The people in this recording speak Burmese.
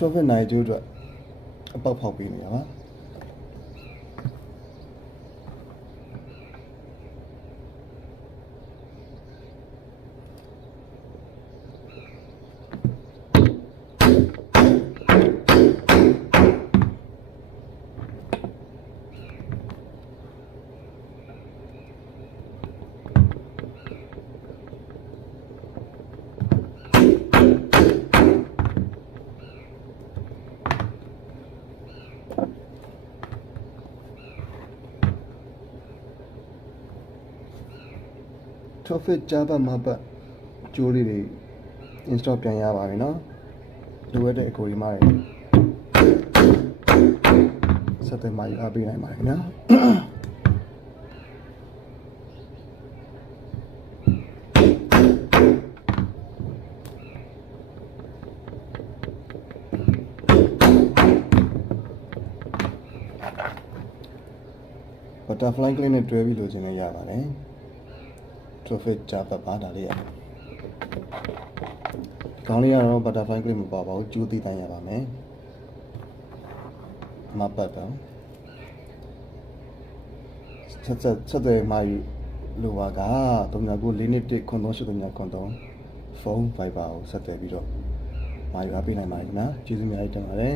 traffic နိုင်ကျိုးအတွက်အပေါက်ဖောက်ပေးနေတာပါtraffic ကြားပတ်မှာပတ်ကျိုးလေးတွေ install ပြန်ရပါပြီเนาะလိုအပ်တဲ့အကိုဒီမှာဆက်သွယ်မှာယူအားပေးနိုင်ပါတယ်ခင်ဗျာbutterfly ကလေးနဲ့တွဲပြီးလိုချင်လည်းရပါတယ် traffic ကြားပတ်ပါဒါလေးရကောင်းလေးကတော့ butterfly ကလေးမပါပါဘူးကျိုးသေးတိုင်းရပါမယ်မပတ်တော့ဆက်တဲ့မှာယူလိုပါက3994418383ဖုန်း Viber ကိုဆက်သွယ်ပြီးတော့မှာယူအားပေးနိုင်ပါတယ်ခင်ဗျာကျေးဇူးများတင်ပါတယ်